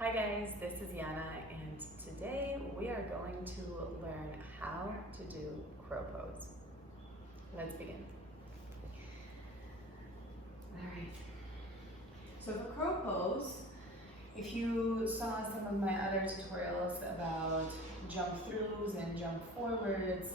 Hi guys, this is Yana, and today we are going to learn how to do crow pose. Let's begin. Alright, so for crow pose, if you saw some of my other tutorials about jump throughs and jump forwards,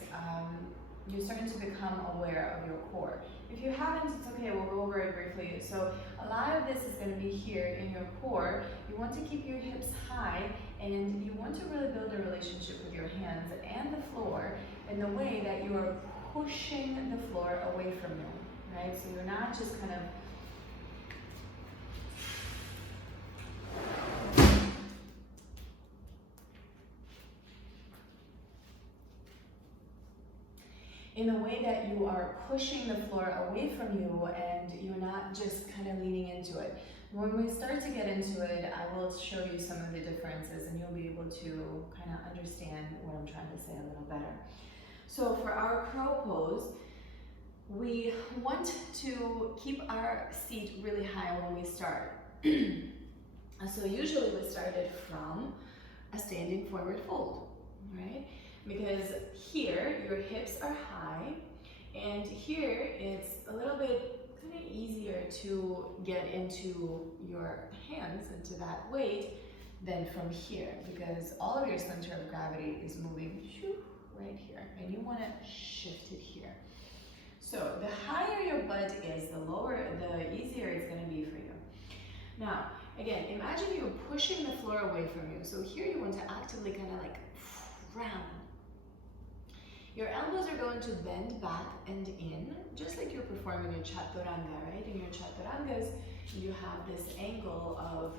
you're starting to become aware of your core. If you haven't, it's okay, we'll go over it briefly. So a lot of this is going to be here in your core. You want to keep your hips high, and you want to really build a relationship with your hands and the floor in the way that you are pushing the floor away from you, right? So you're not just kind of in a way that you are pushing the floor away from you and you're not just kind of leaning into it. When we start to get into it, I will show you some of the differences and you'll be able to kind of understand what I'm trying to say a little better. So for our crow pose, we want to keep our seat really high when we start. So usually we started from a standing forward fold, right? Because here your hips are high and here it's a little bit kind of easier to get into your hands, into that weight, than from here, because all of your center of gravity is moving right here and you want to shift it here. So the higher your butt is, the easier it's going to be for you. Now, again, imagine you're pushing the floor away from you. So here you want to actively kind of like round. Your elbows are going to bend back and in, just like you're performing your chaturanga, right? In your chaturangas, you have this angle of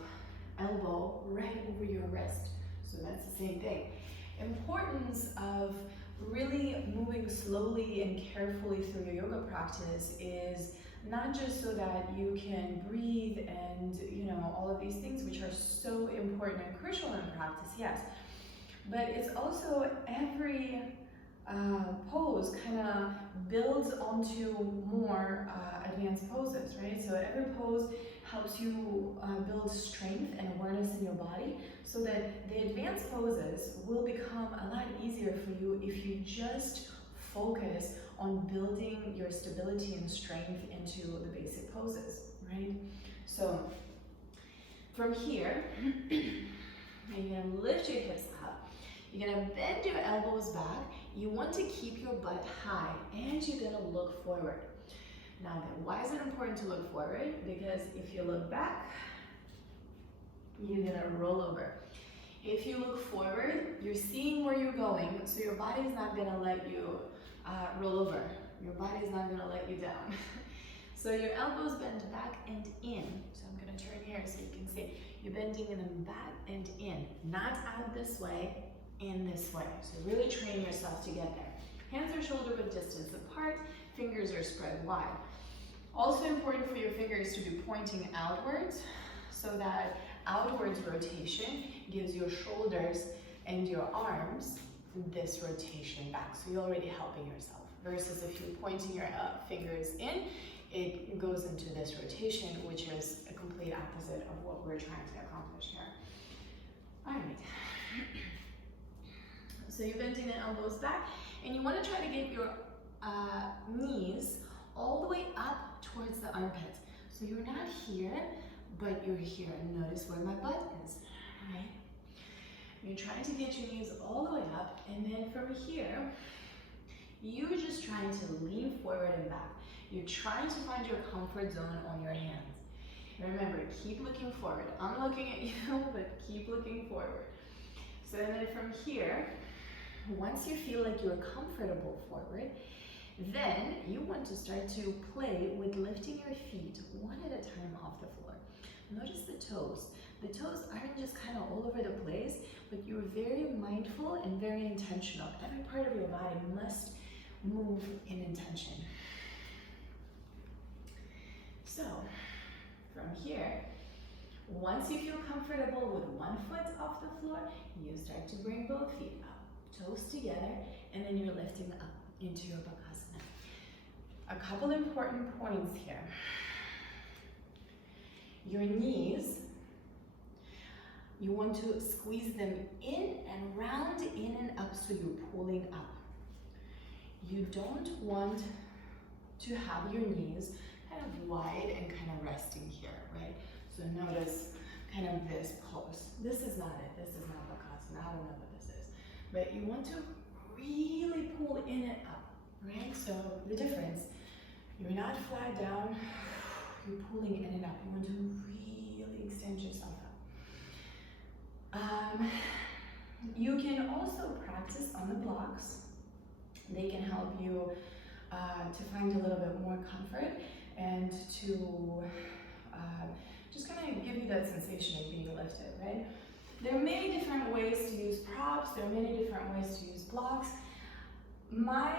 elbow right over your wrist. So that's the same thing. Importance of really moving slowly and carefully through your yoga practice is not just so that you can breathe and, all of these things which are so important and crucial in practice, yes, but it's also every pose kind of builds onto more advanced poses, right? So every pose helps you build strength and awareness in your body so that the advanced poses will become a lot easier for you if you just focus on building your stability and strength into the basic poses, right? So from here, you're gonna lift your hips up. You're gonna bend your elbows back. You want to keep your butt high and you're gonna look forward. Now then, why is it important to look forward? Because if you look back, you're gonna roll over. If you look forward, you're seeing where you're going, so your body's not gonna let you roll over. Your body's not gonna let you down. So your elbows bend back and in. So I'm gonna turn here so you can see. You're bending them back and in, not out this way, in this way. So really train yourself to get there. Hands are shoulder width distance apart, fingers are spread wide. Also important for your fingers to be pointing outwards so that outwards rotation gives your shoulders and your arms this rotation back. So you're already helping yourself. Versus if you're pointing your fingers in, it goes into this rotation, which is a complete opposite of what we're trying to accomplish here. All right. So you're bending the elbows back, and you want to try to get your knees all the way up towards the armpits. So you're not here, but you're here. And notice where my butt is, right? You're trying to get your knees all the way up, and then from here, you're just trying to lean forward and back. You're trying to find your comfort zone on your hands. Remember, keep looking forward. I'm looking at you, but keep looking forward. So then from here, once you feel like you're comfortable forward, then you want to start to play with lifting your feet one at a time off the floor. Notice the toes. The toes aren't just kind of all over the place, but you're very mindful and very intentional. Every part of your body must move in intention. So, from here, once you feel comfortable with one foot off the floor, you start to bring both feet up, toes together, and then you're lifting up into your Bakasana. A couple important points here. Your knees You want to squeeze them in and round, in and up, so you're pulling up. You don't want to have your knees kind of wide and kind of resting here, right? So notice kind of this pose. This is not it. This is not Bakasana. I don't know what this is. But you want to really pull in and up, right? So the difference, you're not flat down, you're pulling in and up. You want to really extend yourself up. You can also practice on the blocks. They can help you to find a little bit more comfort and to just kind of give you that sensation of being lifted, right? There are many different ways to use props. There are many different ways to use blocks. My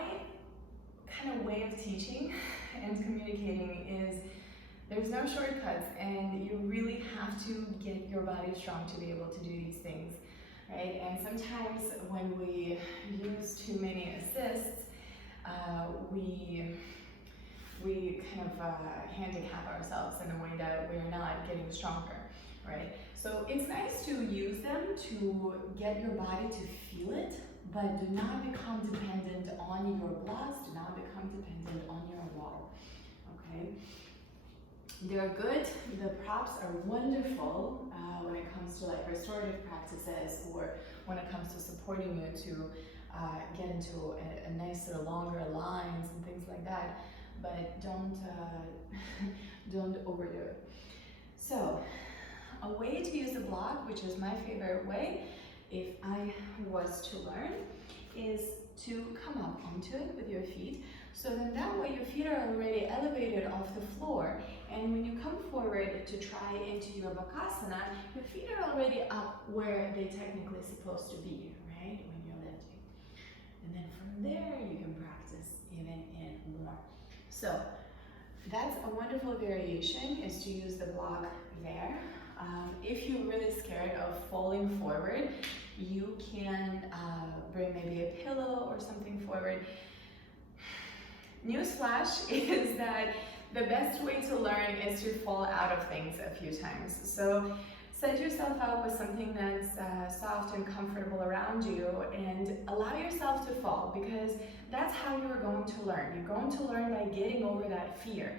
kind of way of teaching and communicating is there's no shortcuts, and you really have to get your body strong to be able to do these things, right? And sometimes when we use too many assists, we kind of handicap ourselves in a way that we're not getting stronger, right? So it's nice to use them to get your body to feel it, but do not become dependent on your blocks, do not become dependent on your wall, okay? They're good, the props are wonderful when it comes to like restorative practices, or when it comes to supporting you to get into a nicer, longer lines and things like that, but don't overdo it. So, a way to use a block, which is my favorite way, if I was to learn, is to come up onto it with your feet. So then that way your feet are already elevated off the floor, and when you come forward to try into your Bakasana, your feet are already up where they technically supposed to be, right, when you're lifting. And then from there you can practice even in more. So that's a wonderful variation, is to use the block there. If you're really scared of falling forward, you can bring maybe a pillow or something forward. Newsflash is that the best way to learn is to fall out of things a few times. So set yourself up with something that's soft and comfortable around you, and allow yourself to fall, because that's how you're going to learn. You're going to learn by getting over that fear.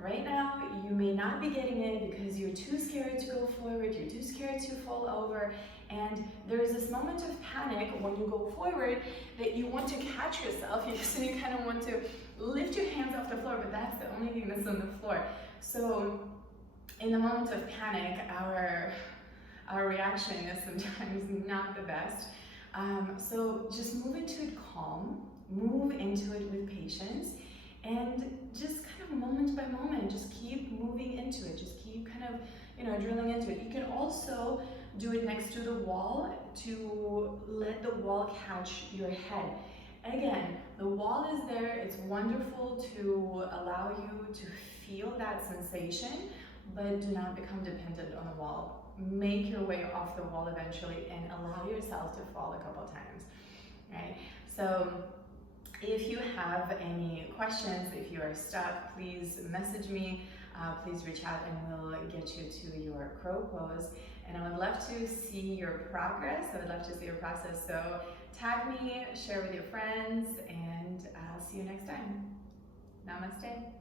Right now, you may not be getting it because you're too scared to go forward, you're too scared to fall over, and there's this moment of panic when you go forward that you want to catch yourself, so you kind of want to lift your hands off the floor, but that's the only thing that's on the floor. So in the moment of panic, our reaction is sometimes not the best. So just move into it calm, move into it with patience, and just kind of moment by moment, just keep moving into it, just keep kind of, drilling into it. You can also do it next to the wall to let the wall catch your head. Again, the wall is there, it's wonderful to allow you to feel that sensation, but do not become dependent on the wall. Make your way off the wall eventually and allow yourself to fall a couple times, right? So if you have any questions, if you are stuck, please message me, please reach out, and we'll get you to your crow pose. And I would love to see your progress. I would love to see your process. So tag me, share with your friends, and I'll see you next time. Namaste.